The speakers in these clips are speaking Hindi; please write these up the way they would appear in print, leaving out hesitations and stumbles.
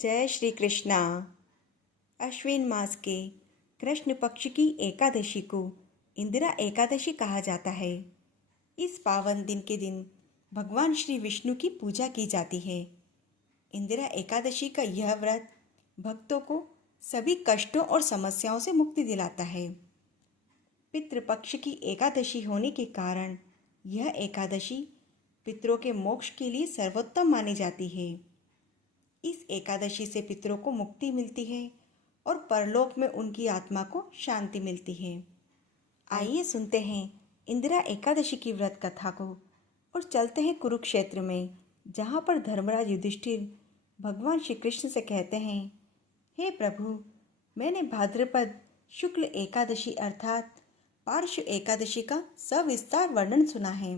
जय श्री कृष्णा। अश्विन मास के कृष्ण पक्ष की एकादशी को इंदिरा एकादशी कहा जाता है। इस पावन दिन के दिन भगवान श्री विष्णु की पूजा की जाती है। इंदिरा एकादशी का यह व्रत भक्तों को सभी कष्टों और समस्याओं से मुक्ति दिलाता है। पितृपक्ष की एकादशी होने के कारण यह एकादशी पितरों के मोक्ष के लिए सर्वोत्तम मानी जाती है। इस एकादशी से पितरों को मुक्ति मिलती है और परलोक में उनकी आत्मा को शांति मिलती है। आइए सुनते हैं इंदिरा एकादशी की व्रत कथा को और चलते हैं कुरुक्षेत्र में, जहाँ पर धर्मराज युधिष्ठिर भगवान श्री कृष्ण से कहते हैं, हे प्रभु, मैंने भाद्रपद शुक्ल एकादशी अर्थात पार्श्व एकादशी का सविस्तार वर्णन सुना है।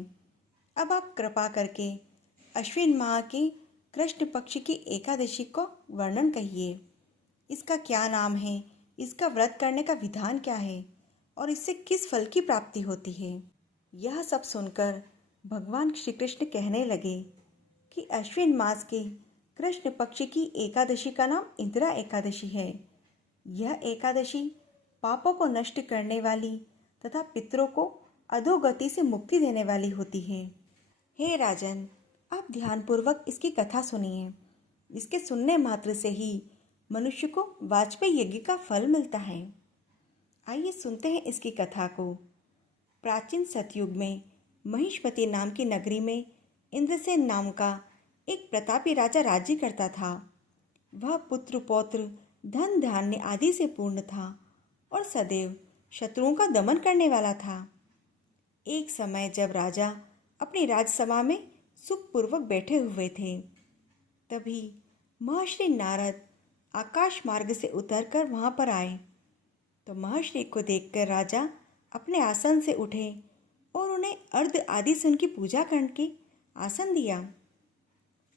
अब आप कृपा करके अश्विन माह की कृष्ण पक्ष की एकादशी को वर्णन कहिए। इसका क्या नाम है, इसका व्रत करने का विधान क्या है और इससे किस फल की प्राप्ति होती है। यह सब सुनकर भगवान श्री कृष्ण कहने लगे कि अश्विन मास के कृष्ण पक्ष की एकादशी का नाम इंदिरा एकादशी है। यह एकादशी पापों को नष्ट करने वाली तथा पितरों को अधोगति से मुक्ति देने वाली होती है। हे राजन, आप ध्यानपूर्वक इसकी कथा सुनिए। इसके सुनने मात्र से ही मनुष्य को वाजपेयी यज्ञ का फल मिलता है। आइए सुनते हैं इसकी कथा को। प्राचीन सतयुग में महिष्मती नाम की नगरी में इंद्रसेन नाम का एक प्रतापी राजा राज्य करता था। वह पुत्र पौत्र धन धान्य आदि से पूर्ण था और सदैव शत्रुओं का दमन करने वाला था। एक समय जब राजा अपनी राजसभा में सुखपूर्वक बैठे हुए थे, तभी महर्षि नारद आकाश मार्ग से उतरकर वहां पर आए। तो महर्षि को देखकर राजा अपने आसन से उठे और उन्हें अर्ध आदि से उनकी पूजा करके आसन दिया।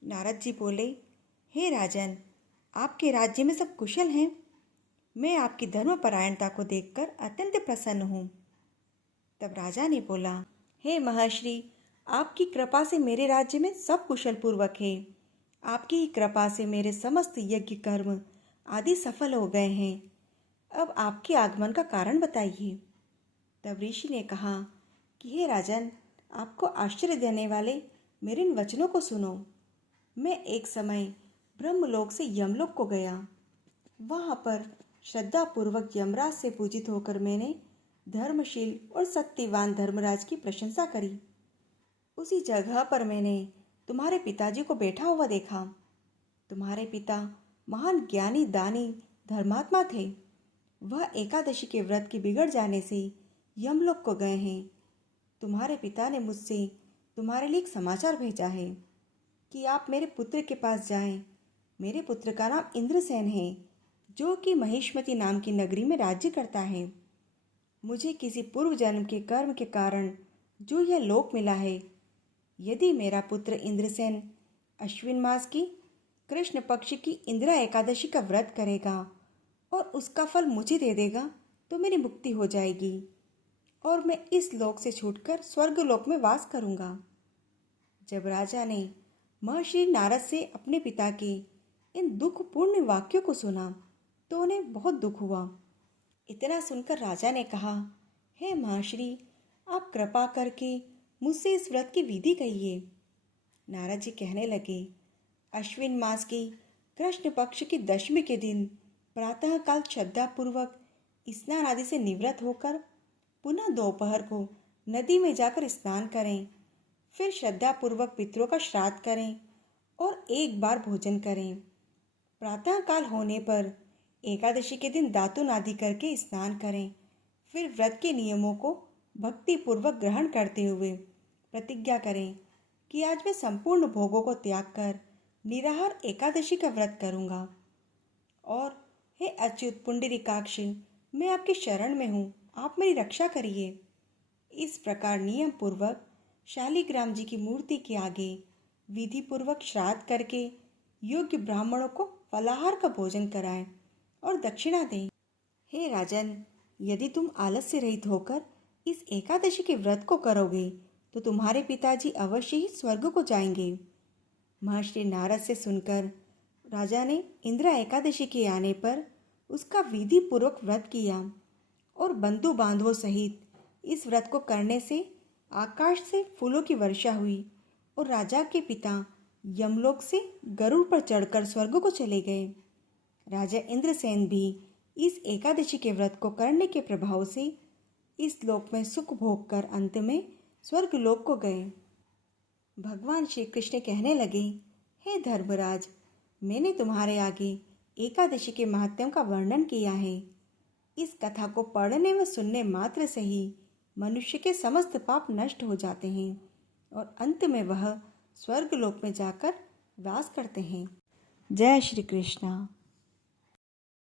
नारद जी बोले, हे राजन, आपके राज्य में सब कुशल हैं। मैं आपकी धर्मपरायणता को देखकर अत्यंत प्रसन्न हूँ। तब राजा ने बोला, हे महर्षि, आपकी कृपा से मेरे राज्य में सब कुशल पूर्वक है। आपकी ही कृपा से मेरे समस्त यज्ञ कर्म आदि सफल हो गए हैं। अब आपके आगमन का कारण बताइए। तब ऋषि ने कहा कि हे राजन, आपको आश्चर्य देने वाले मेरे इन वचनों को सुनो। मैं एक समय ब्रह्मलोक से यमलोक को गया। वहाँ पर श्रद्धापूर्वक यमराज से पूजित होकर मैंने धर्मशील और सत्यवान धर्मराज की प्रशंसा करी। उसी जगह पर मैंने तुम्हारे पिताजी को बैठा हुआ देखा। तुम्हारे पिता महान ज्ञानी दानी धर्मात्मा थे। वह एकादशी के व्रत के बिगड़ जाने से यमलोक को गए हैं। तुम्हारे पिता ने मुझसे तुम्हारे लिए एक समाचार भेजा है कि आप मेरे पुत्र के पास जाएं। मेरे पुत्र का नाम इंद्रसेन है, जो कि महिष्मती नाम की नगरी में राज्य करता है। मुझे किसी पूर्व जन्म के कर्म के कारण जो यह लोक मिला है, यदि मेरा पुत्र इंद्रसेन अश्विन मास की कृष्ण पक्ष की इंदिरा एकादशी का व्रत करेगा और उसका फल मुझे दे देगा, तो मेरी मुक्ति हो जाएगी और मैं इस लोक से छूटकर स्वर्ग लोक में वास करूंगा। जब राजा ने महर्षि नारद से अपने पिता के इन दुखपूर्ण वाक्यों को सुना, तो उन्हें बहुत दुख हुआ। इतना सुनकर राजा ने कहा, हे महर्षि, आप कृपा करके मुझसे इस व्रत की विधि कहिए। नारद जी कहने लगे, अश्विन मास की कृष्ण पक्ष की दशमी के दिन प्रातःकाल श्रद्धापूर्वक स्नान आदि से निवृत्त होकर पुनः दोपहर को नदी में जाकर स्नान करें। फिर श्रद्धापूर्वक पितरों का श्राद्ध करें और एक बार भोजन करें। प्रातःकाल होने पर एकादशी के दिन दातुन आदि करके स्नान करें। फिर व्रत के नियमों को भक्तिपूर्वक ग्रहण करते हुए प्रतिज्ञा करें कि आज मैं संपूर्ण भोगों को त्याग कर निराहार एकादशी का व्रत करूंगा। और हे अच्युत पुंडरीकाक्ष, मैं आपकी शरण में हूँ, आप मेरी रक्षा करिए। इस प्रकार नियम पूर्वक शालिग्राम जी की मूर्ति के आगे विधि पूर्वक श्राद्ध करके योग्य ब्राह्मणों को फलाहार का भोजन कराएं और दक्षिणा दें। हे राजन, यदि तुम आलस से रहित होकर इस एकादशी के व्रत को करोगे, तो तुम्हारे पिताजी अवश्य ही स्वर्ग को जाएंगे। महर्षि नारद से सुनकर राजा ने इंदिरा एकादशी के आने पर उसका विधि पूर्वक व्रत किया और बंधु बांधवों सहित इस व्रत को करने से आकाश से फूलों की वर्षा हुई और राजा के पिता यमलोक से गरुड़ पर चढ़कर स्वर्ग को चले गए। राजा इंद्रसेन भी इस एकादशी के व्रत को करने के प्रभाव से इस लोक में सुख भोग कर अंत में स्वर्ग लोक को गए। भगवान श्री कृष्ण कहने लगे, हे धर्मराज, मैंने तुम्हारे आगे एकादशी के महात्म्य का वर्णन किया है। इस कथा को पढ़ने व सुनने मात्र से ही मनुष्य के समस्त पाप नष्ट हो जाते हैं और अंत में वह स्वर्ग लोक में जाकर वास करते हैं। जय श्री कृष्ण।